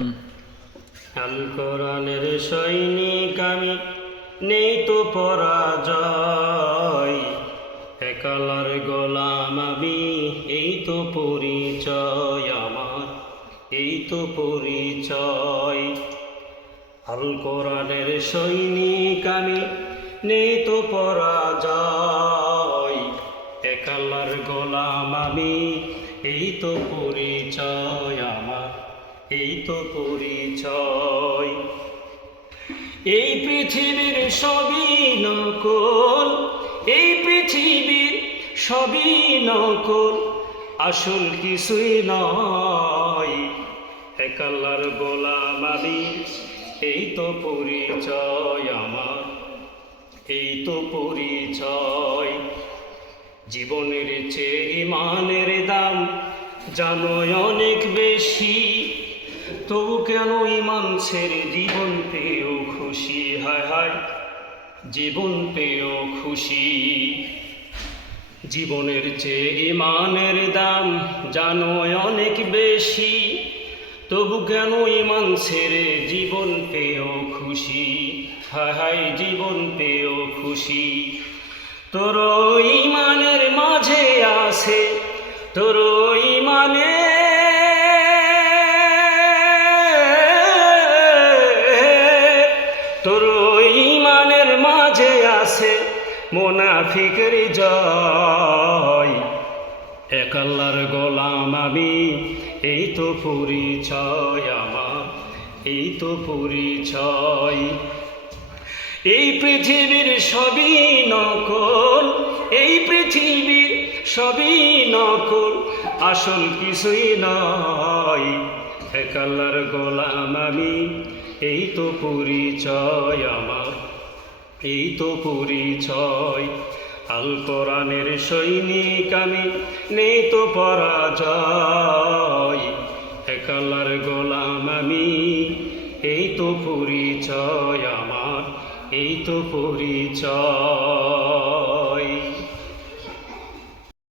আল কোরআনের সৈনিক আমি, নেই তো পরাজয়। এক আল্লাহর গোলাম আমি, এই তো পরিচয় আমার, এই তো পরিচয়। আল কোরআনের সৈনিক আমি, নেই তো পরাজয়। এক আল্লাহর গোলাম আমি, এই তো পরিচয় আমার, এই তো পরিচয়। এই পৃথিবীর সবই নকল, এই পৃথিবীর সবই নকল, আসল কিছুই নয়। এক আল্লাহর গোলাম আমি, এই তো পরিচয় আমার, এই তো পরিচয়। জীবনের চেয়ে ইমানের দাম জানো অনেক বেশি, তবু কেন ইমান ছেড়ে জীবন পেয়েও খুশি? হায় হায়, জীবন পেয়েও খুশি। জীবনের চেয়ে ইমানের দাম জানো অনেক বেশি, তবু কেন ইমান ছেড়ে জীবন পেয়েও খুশি? হায় হায়, জীবন পেয়েও খুশি। তোর ইমানের মাঝে আছে, তোর ইমানে তোর ইমানের মাঝে আছে মুনাফিকের জয়। এক আল্লাহর গোলাম আমি, এই তো পরিচয় আমার, এই তো পরিচয়। এই পৃথিবীর সবই নকল, এই পৃথিবীর সবই নকল, আসল কিছুই নয়। এক আল্লাহর গোলাম আমি, এই তো পরিচয় আমার, এই তো পরিচয়। আল কোরআনের সৈনিক আমি, নেই তো পরাজয়। এক আল্লাহর গোলাম আমি, এই তো পরিচয় আমার, এই তো পরিচয়।